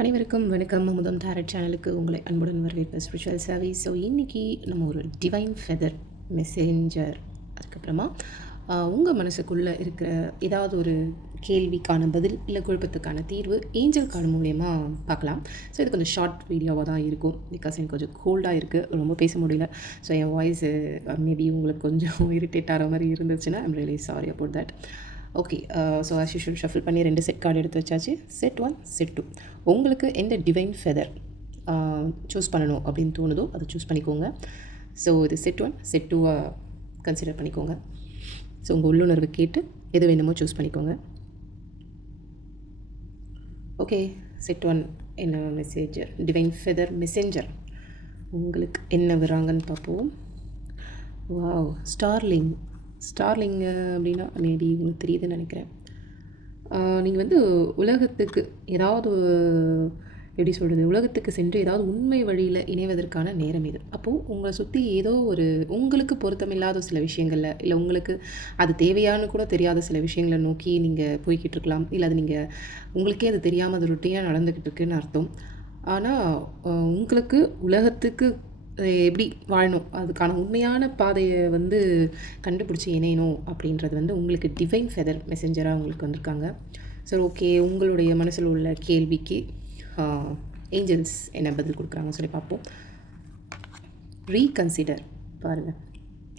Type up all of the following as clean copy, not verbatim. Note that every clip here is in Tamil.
அனைவருக்கும் வணக்கம். அமுதம் டாரட் சேனலுக்கு உங்களை அன்புடன் வரவேற்ப ஸ்பிரிச்சுவல் சர்வீஸ். ஸோ இன்றைக்கி நம்ம ஒரு டிவைன் ஃபெதர் மெசேஞ்சர், அதுக்கப்புறமா உங்கள் மனசுக்குள்ளே இருக்கிற ஏதாவது ஒரு கேள்விக்கான பதில் இல்லை குழப்பத்துக்கான தீர்வு ஏஞ்சல் கார்டு மூலயமா பார்க்கலாம். ஸோ இது கொஞ்சம் ஷார்ட் வீடியோவாக தான் இருக்கும், பிகாஸ் எனக்கு கொஞ்சம் கோல்டாக இருக்குது, ரொம்ப பேச முடியல. ஸோ என் வாய்ஸ் மேபி உங்களுக்கு கொஞ்சம் இரிட்டேட் ஆகிற மாதிரி இருந்துச்சுன்னா I'm really sorry about that. Okay, so as usual shuffle பண்ணி 2 செட் கார்டு எடுத்து வச்சாச்சு. Set 1, set 2. உங்களுக்கு எந்த டிவைன் ஃபெதர் சூஸ் பண்ணணும் அப்படின்னு தோணுதோ அதை சூஸ் பண்ணிக்கோங்க. ஸோ இது செட் 1, செட் 2 கன்சிடர் பண்ணிக்கோங்க. ஸோ உங்கள் உள்ளுணர்வு கேட்டு எது வேணுமோ சூஸ் பண்ணிக்கோங்க. ஓகே, செட் 1 என்ன மெசேஜர், டிவைன் ஃபெதர் மெசேஞ்சர் உங்களுக்கு என்ன வராங்கன்னு பார்ப்போம். வாவ், ஸ்டார்லிங் அப்படின்னா மேபி உங்களுக்கு தெரியுதுன்னு நினைக்கிறேன். நீங்கள் வந்து உலகத்துக்கு ஏதாவது எப்படி சொல்கிறது, உலகத்துக்கு சென்று ஏதாவது உண்மை வழியில் இணைவதற்கான நேரம் இது. அப்போது உங்களை சுற்றி ஏதோ ஒரு உங்களுக்கு பொருத்தமில்லாத சில விஷயங்களில், இல்லை உங்களுக்கு அது தேவையானு கூட தெரியாத சில விஷயங்களை நோக்கி நீங்கள் போய்கிட்டு இருக்கலாம். இல்லை அது நீங்கள் உங்களுக்கே அது தெரியாமல் அது ரொட்டீனாக நடந்துக்கிட்டு இருக்குன்னு அர்த்தம். ஆனால் உங்களுக்கு உலகத்துக்கு எப்படி வாழணும், அதுக்கான உண்மையான பாதையை வந்து கண்டுபிடிச்சி இணையணும் அப்படின்றது வந்து உங்களுக்கு டிவைன் ஃபெதர் மெசேஞ்சராக உங்களுக்கு வந்திருக்காங்க. சரி, ஓகே, உங்களுடைய மனசில் உள்ள கேள்விக்கு ஏஞ்சல்ஸ் என்ன பதில் கொடுக்குறாங்கன்னு சொல்லி பார்ப்போம். ரீகன்சிடர் பாருங்கள்.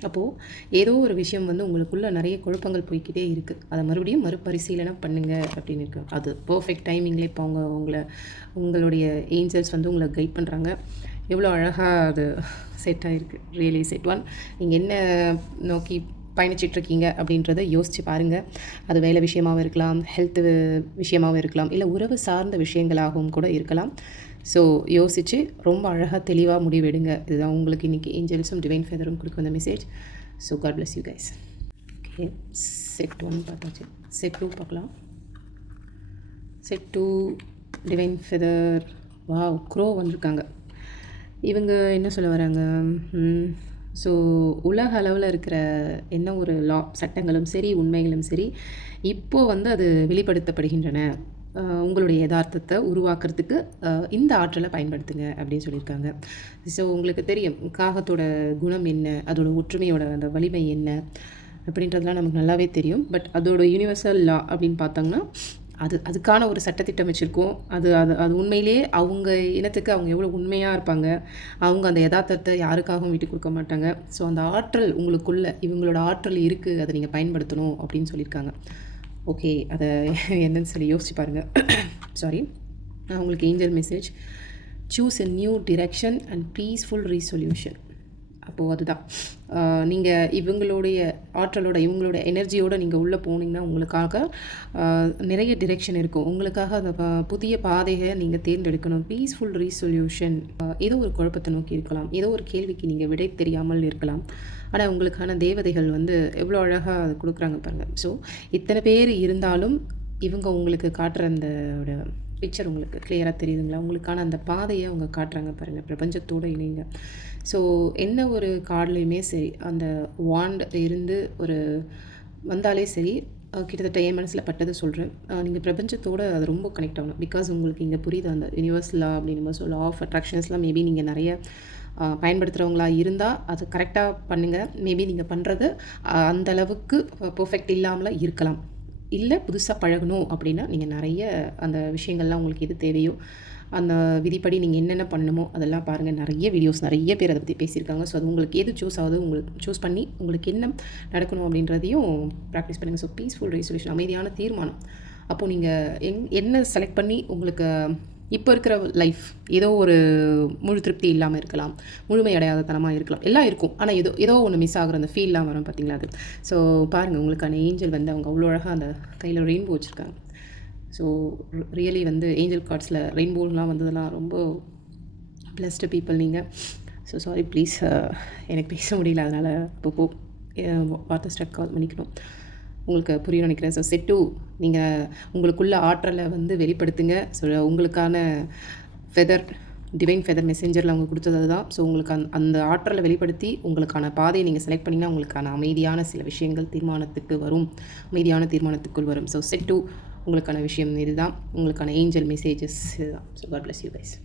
அப்போது ஏதோ ஒரு விஷயம் வந்து உங்களுக்குள்ளே நிறைய குழப்பங்கள் போய்கிட்டே இருக்குது, அதை மறுபடியும் மறுபரிசீலனை பண்ணுங்கள் அப்படின்னு இருக்கு. அது பர்ஃபெக்ட் டைமிங்கில் இப்போ உங்களுடைய ஏஞ்சல்ஸ் வந்து உங்களை கைட் பண்ணுறாங்க. எவ்வளோ அழகாக அது செட் ஆகிருக்கு. ரியலி செட் 1, நீங்கள் என்ன நோக்கி பயணிச்சிட்ருக்கீங்க அப்படின்றத யோசித்து பாருங்கள். அது வேலை விஷயமாகவும் இருக்கலாம், ஹெல்த்து விஷயமாகவும் இருக்கலாம், இல்லை உறவு சார்ந்த விஷயங்களாகவும் கூட இருக்கலாம். ஸோ யோசித்து ரொம்ப அழகாக தெளிவாக முடிவெடுங்க. இதுதான் உங்களுக்கு இன்றைக்கி ஏஞ்சல்ஸும் டிவைன் ஃபெதரும் கொடுக்க வந்த message. So God bless you guys. Okay, set 1 பார்த்தாச்சு. செட் 2 பார்க்கலாம். Set 2 divine feather. Wow, crow வந்திருக்காங்க. இவங்க என்ன சொல்ல வராங்க, ஸோ உலக அளவில் இருக்கிற என்ன ஒரு சட்டங்களும் சரி உண்மைகளும் சரி இப்போது வந்து அது வெளிப்படுத்தப்படுகின்றன. உங்களுடைய யதார்த்தத்தை உருவாக்குறதுக்கு இந்த ஆற்றலை பயன்படுத்துங்க அப்படின்னு சொல்லியிருக்காங்க. ஸோ உங்களுக்கு தெரியும் காகத்தோட குணம் என்ன, அதோட ஒற்றுமையோட அந்த வலிமை என்ன அப்படின்றதுலாம் நமக்கு நல்லாவே தெரியும். பட் அதோட யூனிவர்சல் லா அப்படின்னு பார்த்தோங்கன்னா அதுக்கான ஒரு சட்டத்திட்டம் வச்சுருக்கோம். அது உண்மையிலேயே அவங்க இனத்துக்கு அவங்க எவ்வளோ உண்மையாக இருப்பாங்க, அவங்க அந்த யதார்த்தத்தை யாருக்காகவும் விட்டு கொடுக்க மாட்டாங்க. ஸோ அந்த ஆற்றல் உங்களுக்குள்ளே இவங்களோட ஆற்றல் இருக்குது, அதை நீங்கள் பயன்படுத்தணும் அப்படின்னு சொல்லியிருக்காங்க. ஓகே, அதை என்னன்னு சொல்லி யோசிச்சு பாருங்கள். சாரி, உங்களுக்கு angel message, choose a new direction and peaceful resolution. அப்போது அதுதான் நீங்கள் இவங்களுடைய ஆற்றலோட இவங்களோட எனர்ஜியோடு நீங்கள் உள்ளே போனீங்கன்னா உங்களுக்காக நிறைய டிரெக்ஷன் இருக்கும். உங்களுக்காக அந்த புதிய பாதையை நீங்கள் தேர்ந்தெடுக்கணும். Peaceful resolution. ஏதோ ஒரு குழப்பத்தை நோக்கி இருக்கலாம், ஏதோ ஒரு கேள்விக்கு நீங்கள் விடை தெரியாமல் இருக்கலாம். ஆனால் உங்களுக்கான தேவதைகள் வந்து எவ்வளோ அழகாக அது கொடுக்குறாங்க பாருங்கள். ஸோ இத்தனை பேர் இருந்தாலும் இவங்க உங்களுக்கு காட்டுற அந்த பிக்சர் உங்களுக்கு கிளியராக தெரியுதுங்களா? உங்களுக்கான அந்த பாதையை அவங்க காட்டுறாங்க பாருங்கள். பிரபஞ்சத்தோடு இணைங்க. ஸோ என்ன ஒரு கார்ட்லேயுமே சரி அந்த வாண்ட் இருந்து ஒரு வந்தாலே சரி, கிட்டத்தட்ட என் மனசில் பட்டது சொல்கிறேன், நீங்கள் பிரபஞ்சத்தோடு அது ரொம்ப கனெக்ட் ஆகணும். பிகாஸ் உங்களுக்கு இங்கே புரியுது அந்த யூனிவர்ஸில் அப்படின்னு நம்ம சொல்ல ஆஃப் அட்ராக்ஷன்ஸ்லாம் மேபி நீங்கள் நிறைய பயன்படுத்துகிறவங்களா இருந்தால் அது கரெக்டாக பண்ணுங்கள். மேபி நீங்கள் பண்ணுறது அந்தளவுக்கு பர்ஃபெக்ட் இல்லாமல் இருக்கலாம். இல்லை புதுசாக பழகணும் அப்படின்னா நீங்கள் நிறைய அந்த விஷயங்கள்லாம் உங்களுக்கு எது தேவையோ அந்த விதிப்படி நீங்கள் என்னென்ன பண்ணணுமோ அதெல்லாம் பாருங்கள். நிறைய வீடியோஸ் நிறைய பேர் அதை பற்றி பேசியிருக்காங்க. ஸோ அது உங்களுக்கு எது சூஸ் ஆகுது உங்களுக்கு சூஸ் பண்ணி உங்களுக்கு என்ன நடக்கணும் அப்படின்றதையும் ப்ராக்டிஸ் பண்ணுங்கள். ஸோ பீஸ்ஃபுல் ரெசல்யூஷன், அமைதியான தீர்மானம். அப்போது நீங்கள் என்ன செலக்ட் பண்ணி உங்களுக்கு இப்போ இருக்கிற லைஃப் ஏதோ ஒரு முழு திருப்தி இல்லாமல் இருக்கலாம், முழுமையடையாத தனமாக இருக்கலாம், எல்லாம் இருக்கும். ஆனால் ஏதோ ஒன்று மிஸ் ஆகுற அந்த ஃபீல்லாம் வரும் பார்த்தீங்களா அது. ஸோ பாருங்கள், உங்களுக்கான ஏஞ்சல் வந்து அவங்க அவ்வளோ அழகாக அந்த கையில் ரெயின்போ வச்சுருக்காங்க. ஸோ ரியலி வந்து ஏஞ்சல் கார்ட்ஸில் ரெயின்போலாம் வந்ததெல்லாம் ரொம்ப பிளஸ்டு பீப்புள் நீங்கள். ஸோ சாரி ப்ளீஸ், எனக்கு பேச முடியல, அதனால் இப்போ வார்த்தை ஸ்ட்ரக் கால் பண்ணிக்கணும். உங்களுக்கு புரிய நினைக்கிறேன். ஸோ செட் 2, நீங்கள் உங்களுக்குள்ள ஆற்றலை வந்து வெளிப்படுத்துங்க. ஸோ உங்களுக்கான ஃபெதர் டிவைன் ஃபெதர் மெசேஞ்சரில் அவங்க கொடுத்தது தான். ஸோ உங்களுக்கு அந்த ஆற்றலை வெளிப்படுத்தி உங்களுக்கான பாதையை நீங்கள் செலக்ட் பண்ணிங்கன்னா உங்களுக்கான அமைதியான சில விஷயங்கள் தீர்மானத்துக்கு வரும், அமைதியான தீர்மானத்துக்குள் வரும். ஸோ செட் 2 உங்களுக்கான விஷயம் இதுதான். உங்களுக்கான ஏஞ்சல் மெசேஜஸ் இதுதான். So God bless you guys.